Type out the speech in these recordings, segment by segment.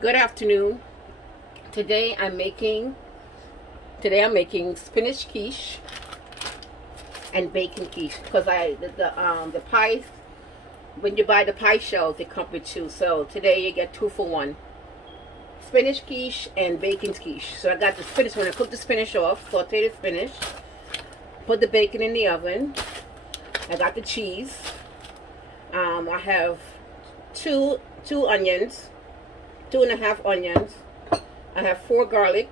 Good afternoon. Today I'm making spinach quiche and bacon quiche because the pies, when you buy the pie shells, they come with two. So today you get 2 for 1. Spinach quiche and bacon quiche. So I got the spinach. When I cook the spinach off, saute the spinach, put the bacon in the oven. I got the cheese. I have two onions, 2.5 onions. I have 4 garlic,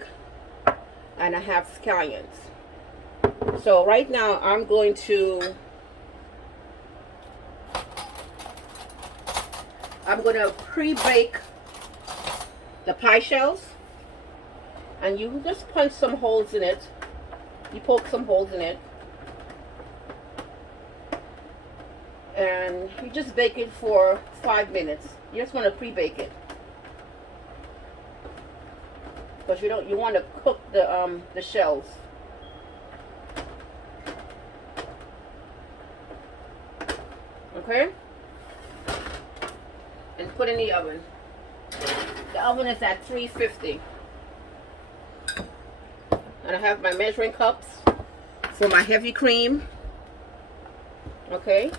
and I have scallions. So right now I'm going to pre-bake the pie shells, and you just punch some holes in it. You poke some holes in it, and you just bake it for 5 minutes. You just want to pre-bake it because you want to cook the shells. Okay, and put in the oven. The oven is at 350, and I have my measuring cups for my heavy cream. Okay,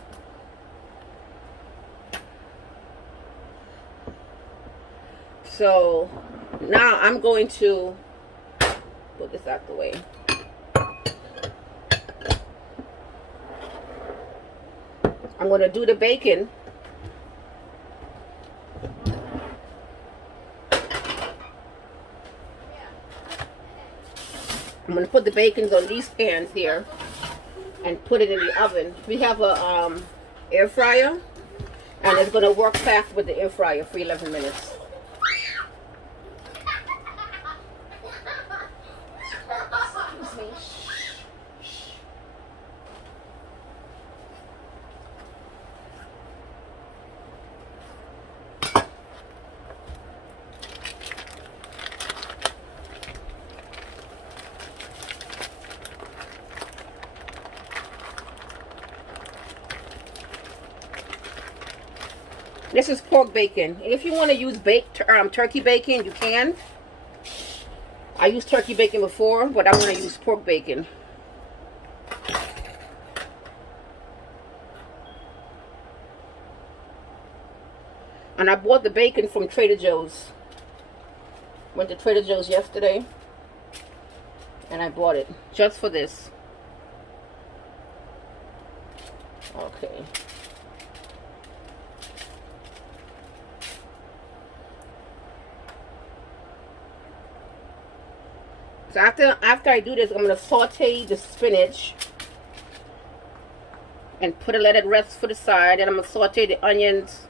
so now I'm going to put this out the way. I'm going to do the bacon. I'm going to put the bacons on these pans here and put it in the oven. We have a air fryer, and it's going to work fast with the air fryer for 11 minutes. This is pork bacon. If you want to use turkey bacon, you can. I used turkey bacon before, but I'm going to use pork bacon. And I bought the bacon from Trader Joe's. Went to Trader Joe's yesterday, and I bought it just for this. Okay. So after I do this, I'm going to saute the spinach and let it rest for the side. And I'm going to saute the onions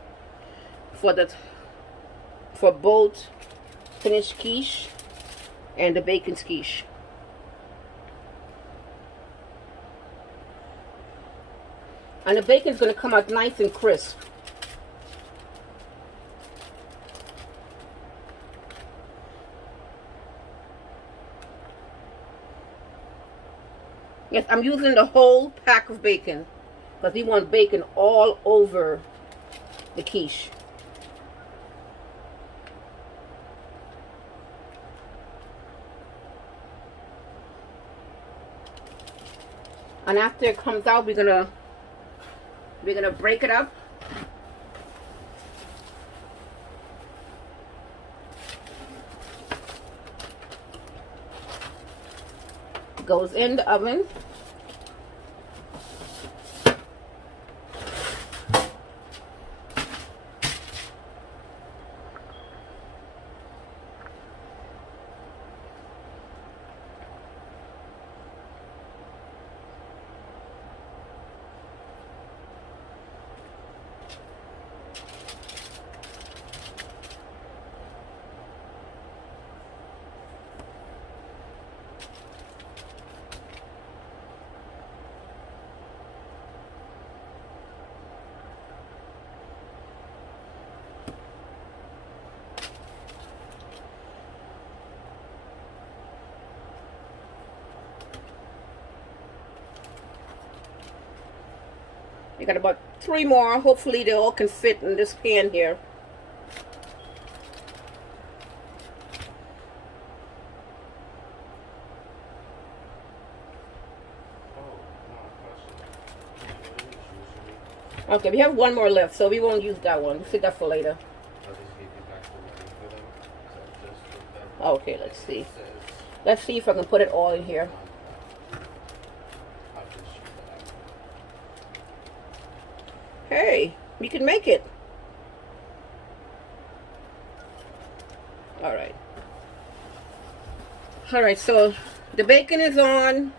for both spinach quiche and the bacon quiche. And the bacon's going to come out nice and crisp. Yes, I'm using the whole pack of bacon because we want bacon all over the quiche. And after it comes out, we're gonna break it up. It goes in the oven. I got about 3 more. Hopefully they all can fit in this pan here. Okay, we have one more left, so we won't use that one. We'll save that for later. Okay, let's see. Let's see if I can put it all in here. Hey, we can make it. All right. All right, so the bacon is on.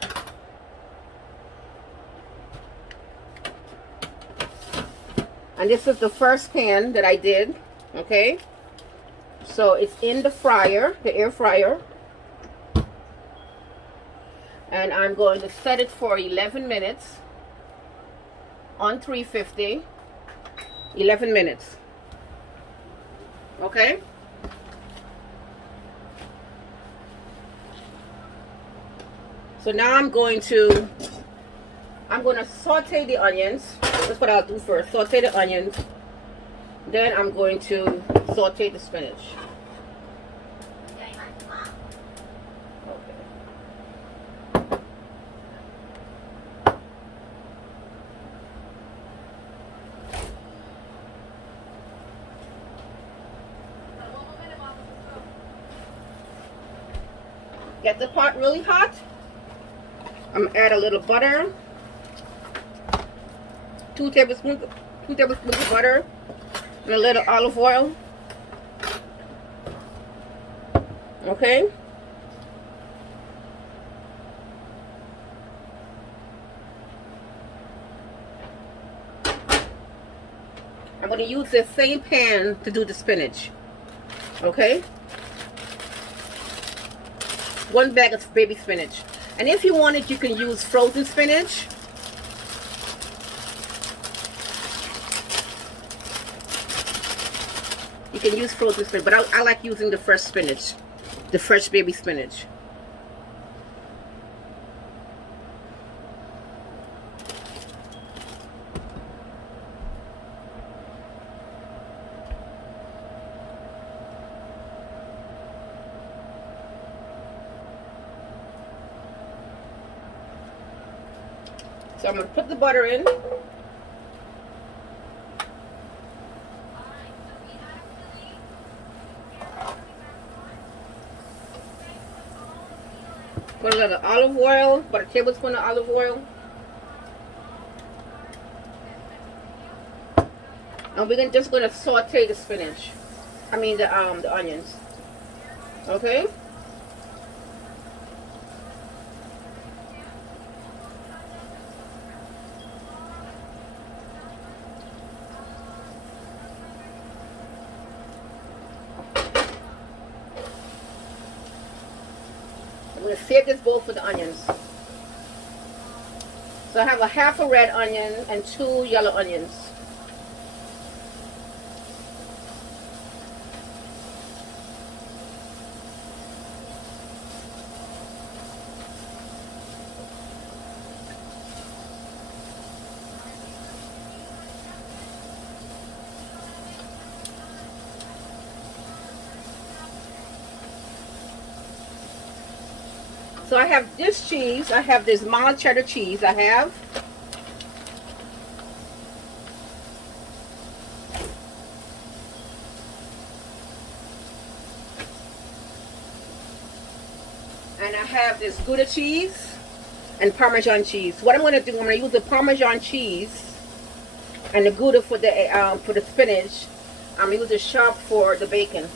And this is the first pan that I did, okay? So it's in the fryer, the air fryer. And I'm going to set it for 11 minutes on 350. 11 minutes. Okay? So now I'm going to saute the onions. That's what I'll do first. Saute the onions. Then I'm going to saute the spinach. Get the pot really hot. I'm gonna add a little butter. 2 tablespoons of butter and a little olive oil. Okay. I'm going to use the same pan to do the spinach. Okay. 1 bag of baby spinach. And if you want it, you can use frozen spinach. You can use frozen spinach, but I like using the fresh spinach, the fresh baby spinach. So I'm going to put the butter in. Put a little olive oil, about a tablespoon of olive oil. And we're just going to saute the spinach. I mean the onions. Okay? I'm going to save this bowl for the onions. So I have a half a red onion and 2 yellow onions. So I have this cheese. I have this mild cheddar cheese. I have. And I have this Gouda cheese and Parmesan cheese. What I'm going to do, I'm going to use the Parmesan cheese and the Gouda for the spinach. I'm going to use the sharp for the bacon.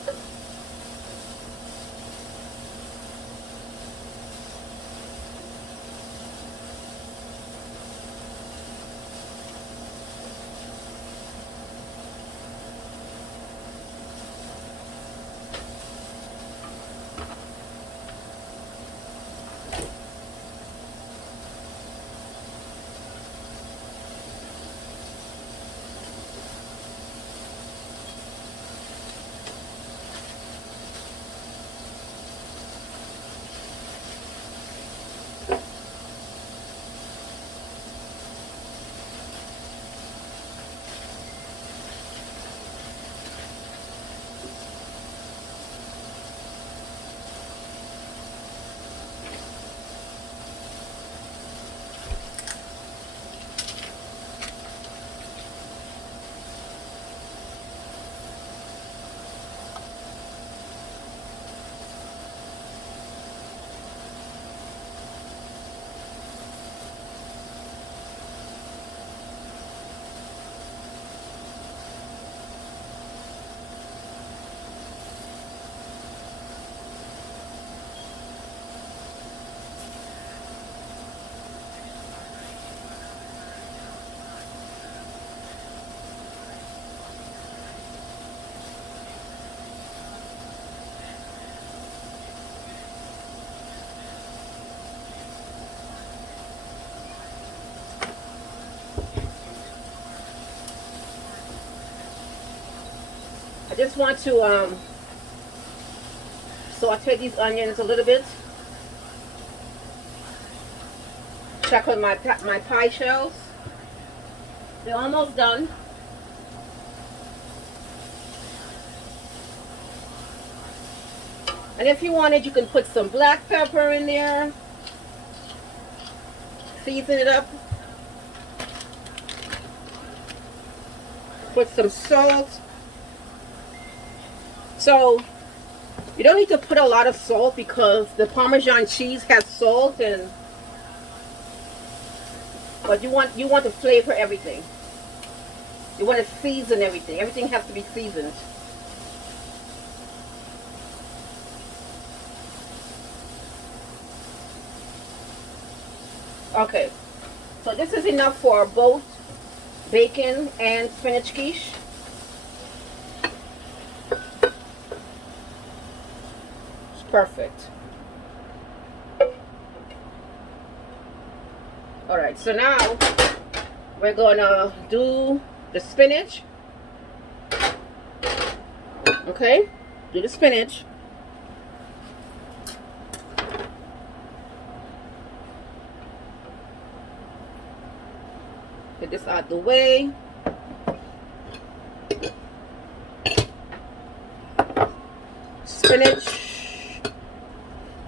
just want to saute these onions a little bit. Check on my pie shells. They're almost done. And if you wanted, you can put some black pepper in there. Season it up. Put some salt. So you don't need to put a lot of salt because the Parmesan cheese has salt, but you want to flavor everything. You want to season everything. Everything has to be seasoned. Okay, so this is enough for both bacon and spinach quiche. It's perfect. Alright, so now we're gonna do the spinach. Okay, do the spinach. Get this out the way. Spinach.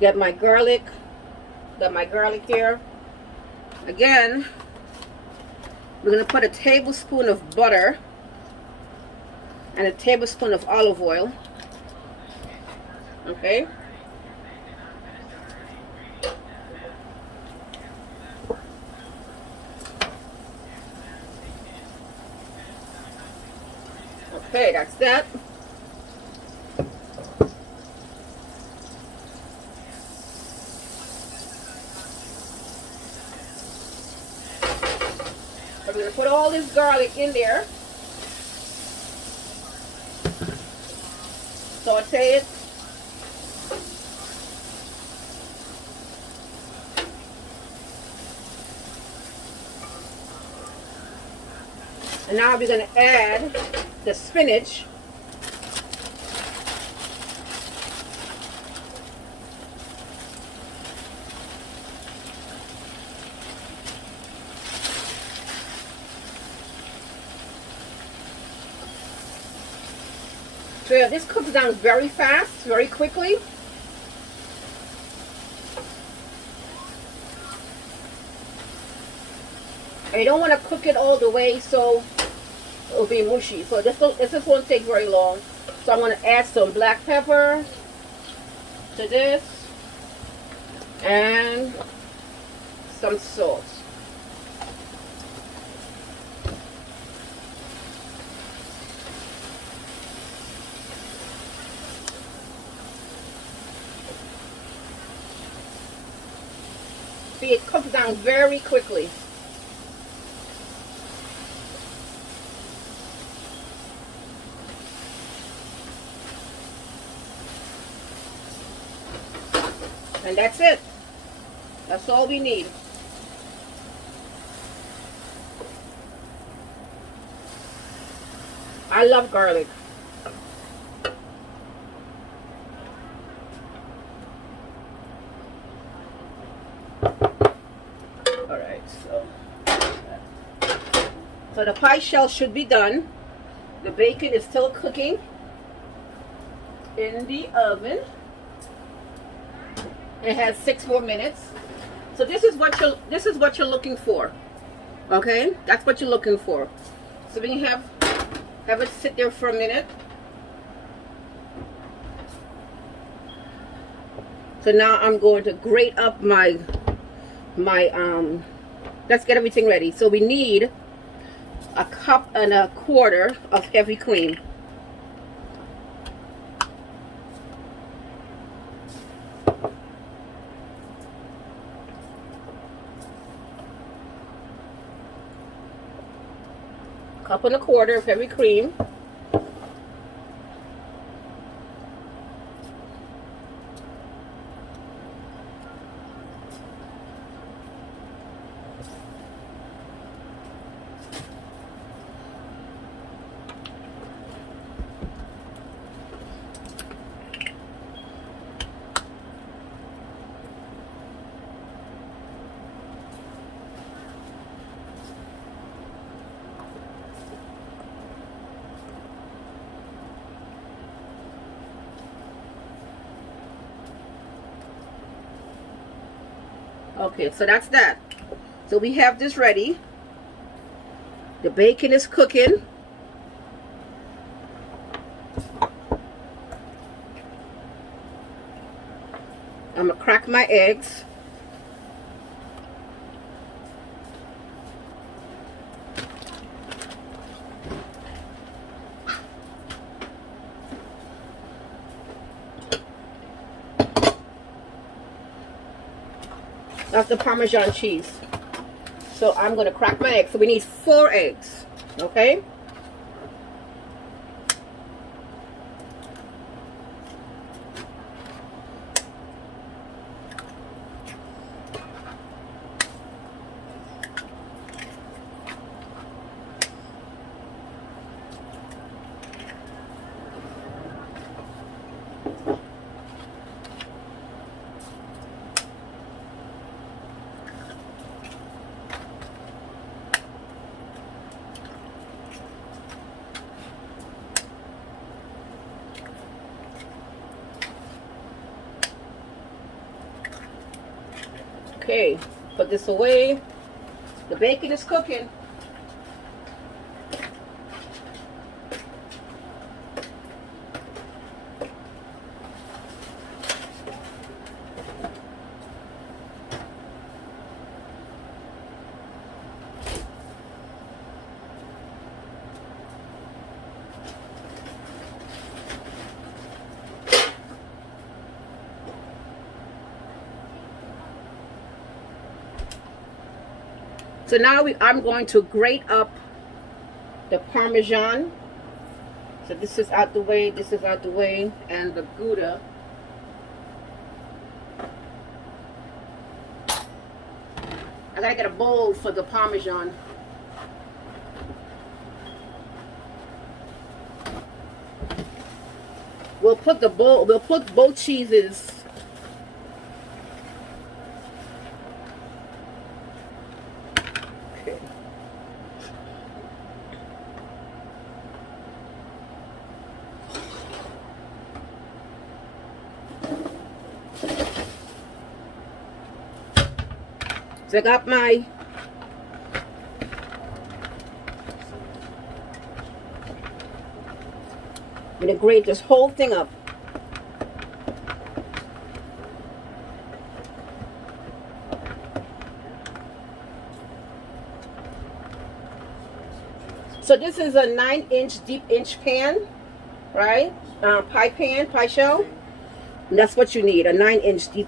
Get my garlic. Got my garlic here. Again, we're going to put a tablespoon of butter and a tablespoon of olive oil. Okay. Okay, that's that. I'm going to put all this garlic in there. Saute it. And now we're going to add the spinach. So yeah, this cooks down very fast, very quickly. And you don't want to cook it all the way so it'll be mushy. So this won't take very long. So I'm going to add some black pepper to this and some salt. See, it cooks down very quickly. And that's it. That's all we need. I love garlic. Alright, so the pie shell should be done. The bacon is still cooking in the oven. It has 6 more minutes. So this is what you're looking for. Okay? That's what you're looking for. So we can have it sit there for a minute. So now I'm going to grate up my let's get everything ready. So we need a 1.25 cups of heavy cream. Cup and a quarter of heavy cream. Okay, so that's that. So we have this ready. The bacon is cooking. I'm gonna crack my eggs. That's the Parmesan cheese. So I'm gonna crack my eggs. So we need 4 eggs. Okay? Okay, put this away. The bacon is cooking. So now I'm going to grate up the Parmesan. So this is out the way, this is out the way, and the Gouda. I gotta get a bowl for the Parmesan. We'll put both cheeses. So I got my I'm gonna grate this whole thing up. So this is a 9-inch deep inch pan, right? Pie pan, pie shell. And that's what you need, a 9-inch deep.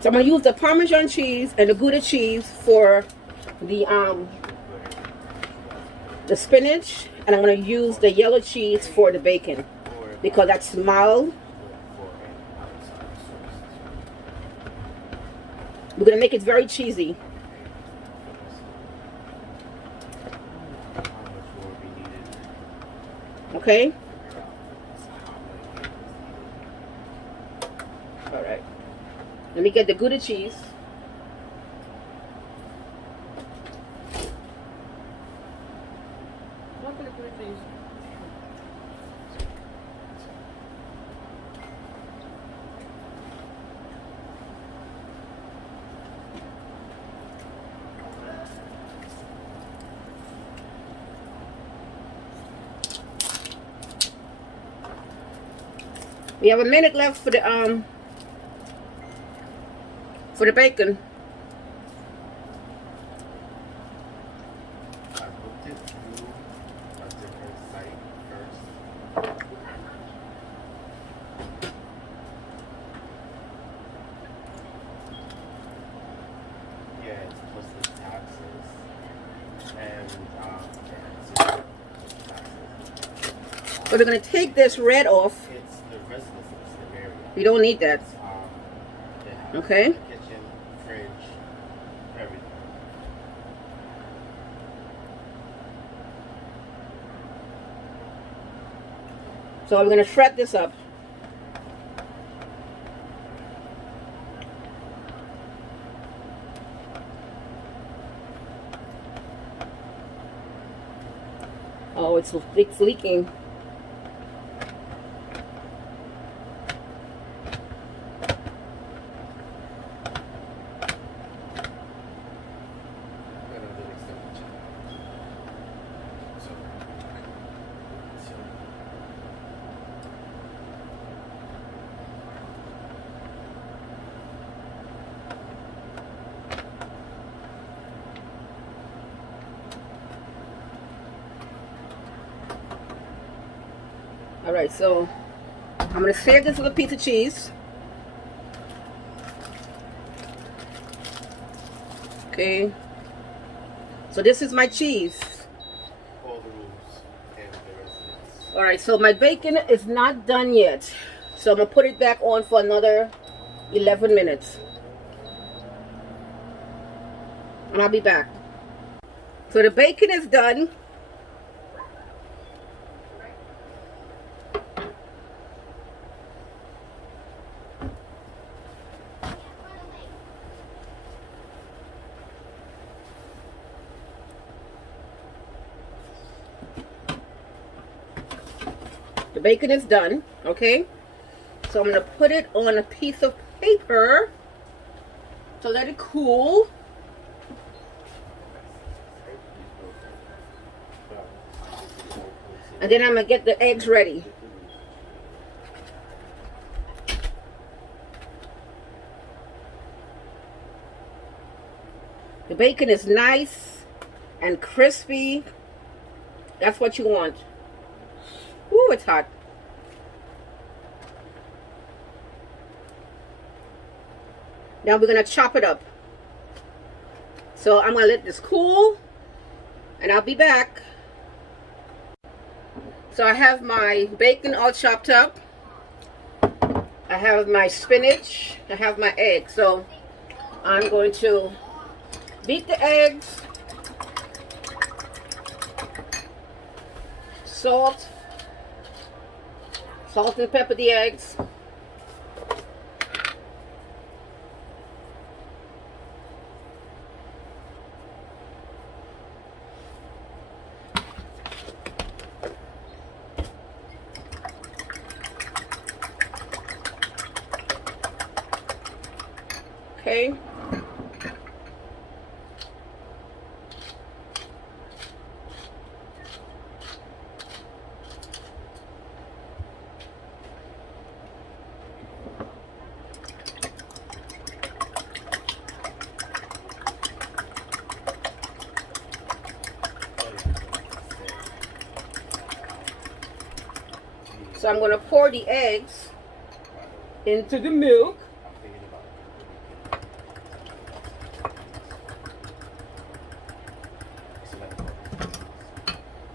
So I'm gonna use the Parmesan cheese and the Gouda cheese for the spinach, and I'm gonna use the yellow cheese for the bacon because that's mild. We're gonna make it very cheesy. Okay. All right. Let me get the Gouda cheese. We have a minute left for the bacon. I hooked it through a different site first. Yeah, it's plus the taxes and taxes. So we're gonna take this red off. It's the residence of the area. We don't need that. Okay. Kitchen, fridge, everything. So I'm gonna shred this up. Oh, it's leaking. All right, so I'm gonna save this little piece of cheese. Okay. So this is my cheese. All the rules and the residents. All right, so my bacon is not done yet. So I'm gonna put it back on for another 11 minutes. And I'll be back. So the bacon is done. The bacon is done, okay? So I'm gonna put it on a piece of paper to let it cool. And then I'm gonna get the eggs ready. The bacon is nice and crispy. That's what you want. Ooh, it's hot. Now we're gonna chop it up. So I'm gonna let this cool and I'll be back. So I have my bacon all chopped up. I have my spinach. I have my eggs. So I'm going to beat the eggs. Salt and pepper the eggs. Okay. So I'm going to pour the eggs into the milk.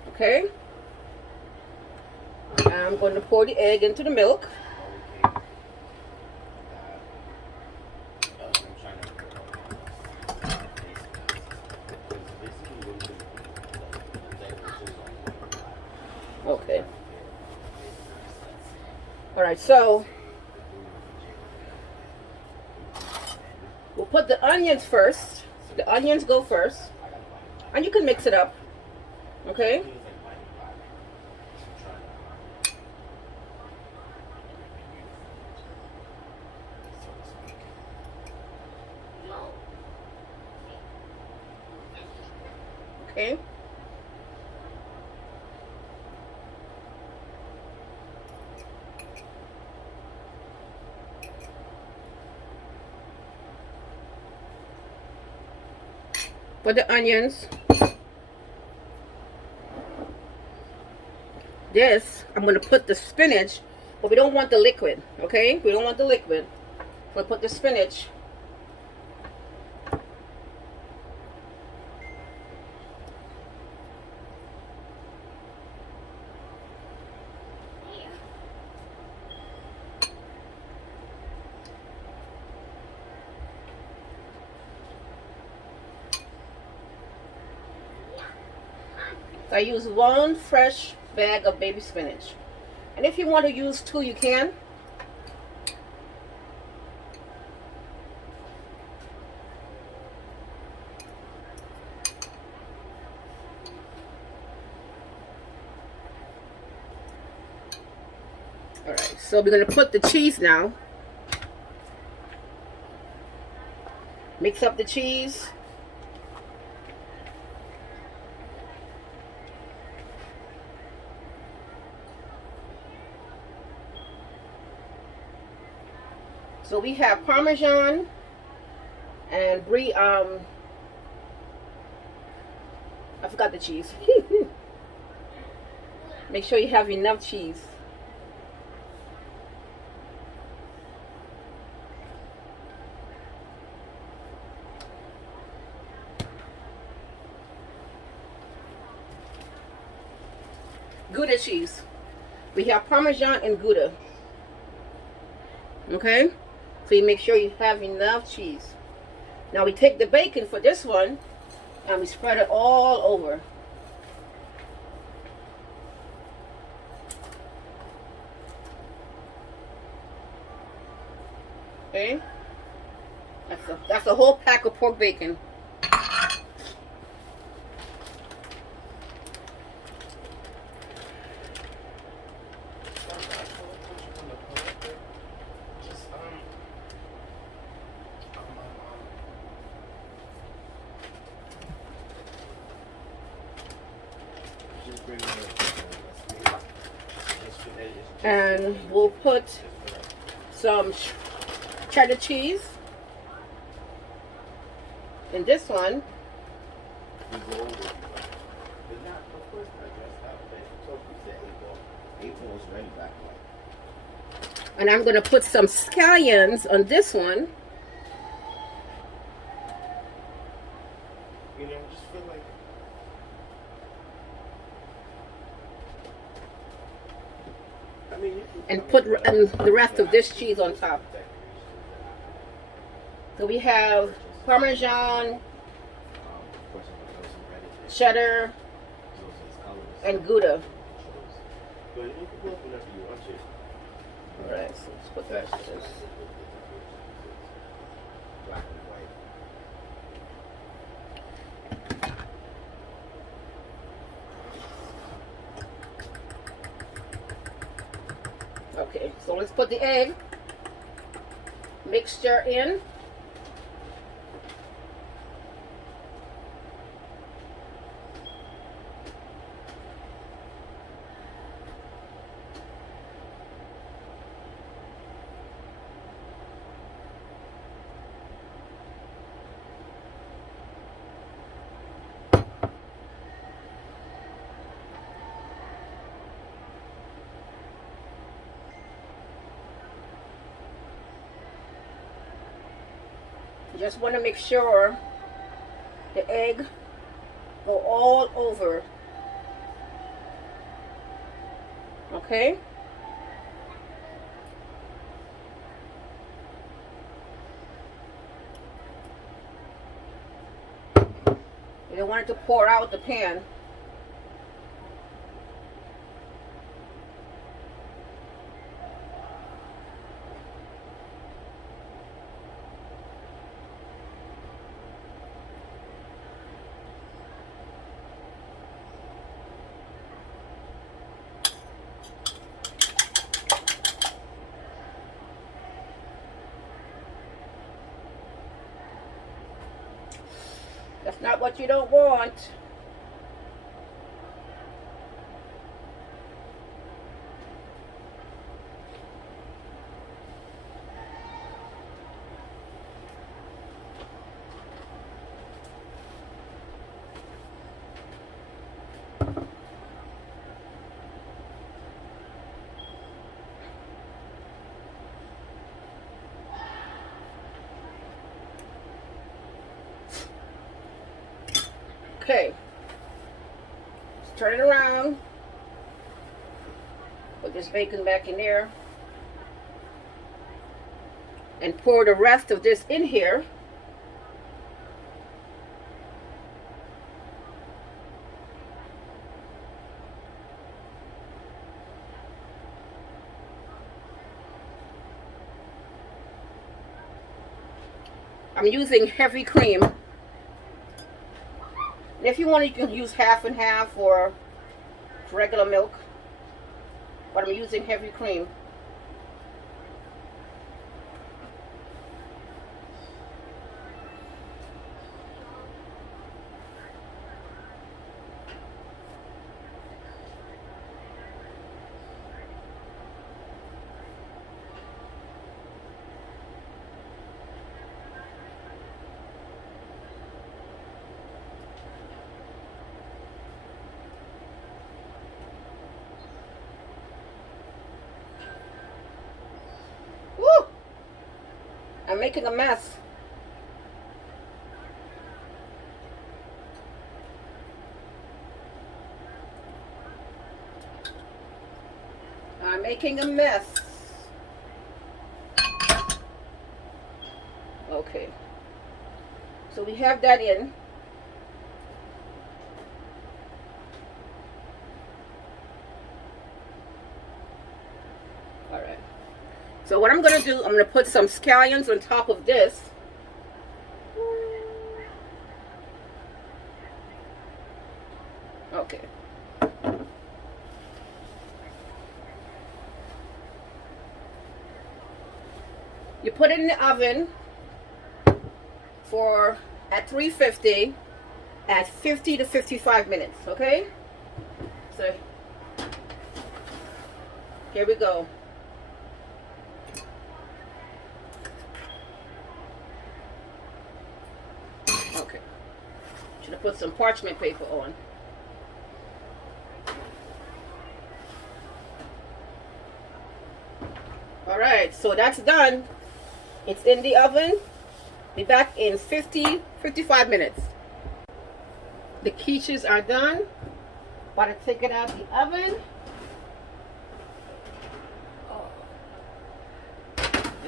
Okay. I'm going to pour the egg into the milk. Okay. All right, so we'll put the onions first. The onions go first. And you can mix it up. Okay? Okay? Put the onions. This, I'm going to put the spinach, but we don't want the liquid, okay? We don't want the liquid. We'll put the spinach. I use one fresh bag of baby spinach. And if you want to use two, you can. Alright, so we're going to put the cheese now. Mix up the cheese. So we have Parmesan and Brie, I forgot the cheese. Make sure you have enough cheese. Gouda cheese. We have Parmesan and Gouda. Okay? So you make sure you have enough cheese. Now we take the bacon for this one and we spread it all over. Okay? That's a whole pack of pork bacon. And we'll put some cheddar cheese in this one. And I'm going to put some scallions on this one. You know, just feel like and put the rest of this cheese on top. So we have Parmesan, cheddar, and Gouda. Alright, so let's put that in this. Okay, so let's put the egg mixture in. Just want to make sure the egg go all over. Okay? You don't want it to pour out the pan. That's not what you don't want. Okay, let's turn it around. Put this bacon back in there. And pour the rest of this in here. I'm using heavy cream. If you want, you can use half and half or regular milk. But I'm using heavy cream. I'm making a mess. I'm making a mess. Okay. So we have that in. All right. So what I'm going to do, I'm going to put some scallions on top of this. Okay. You put it in the oven for at 350 at 50 to 55 minutes, okay? So here we go. Okay. Should have put some parchment paper on. All right, so that's done. It's in the oven. Be back in 55 minutes. The quiches are done. About to take it out of the oven. Oh.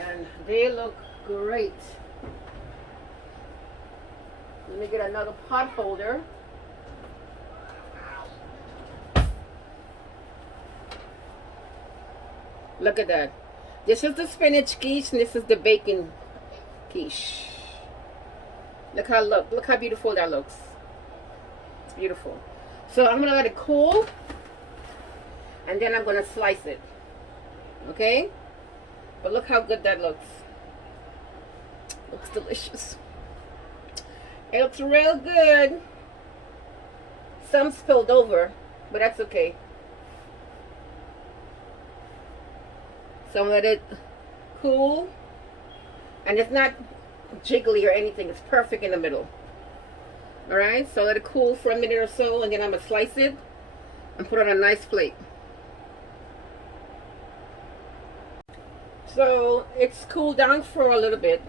And they look great. Let me get another pot holder. Look at that. This is the spinach quiche and this is the bacon quiche. Look how beautiful that looks. It's beautiful. So I'm gonna let it cool and then I'm gonna slice it. Okay? But look how good that looks. Looks delicious. It looks real good. Some spilled over, but that's okay. So let it cool. And it's not jiggly or anything. It's perfect in the middle. Alright, so let it cool for a minute or so, and then I'm going to slice it and put it on a nice plate. So it's cooled down for a little bit.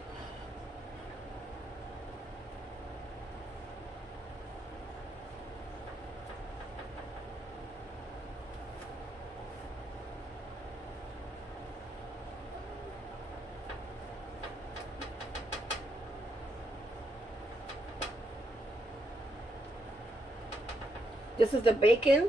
This is the bacon.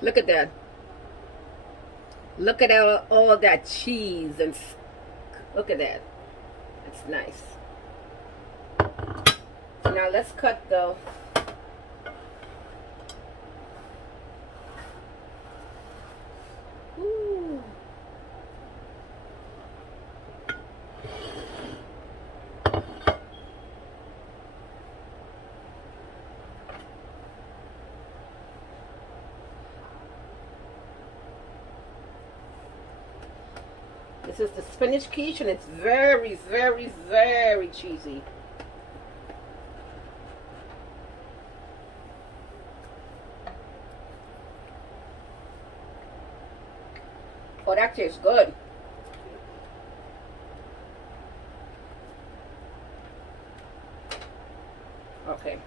Look at that. Look at all that cheese and look at that. That's nice. Now let's cut the Ooh. This is the spinach quiche and it's very, very, very cheesy. Oh, that tastes good. Okay.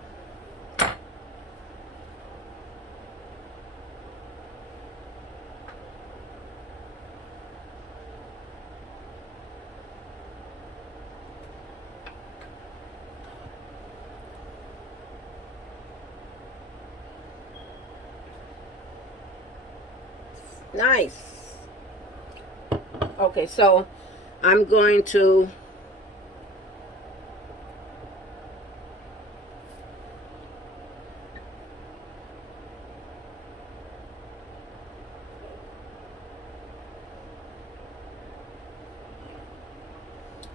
Nice. Okay, so I'm going to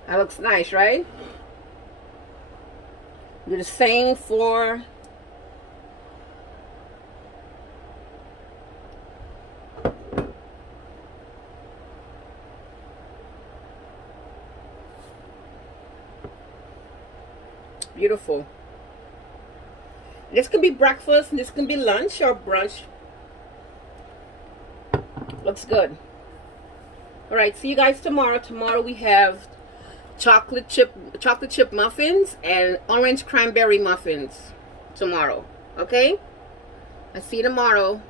that looks nice, right? Do the same for Beautiful. This can be breakfast, and this can be lunch or brunch. Looks good. All right, see you guys tomorrow. Tomorrow we have chocolate chip muffins and orange cranberry muffins tomorrow. Okay? I'll see you tomorrow.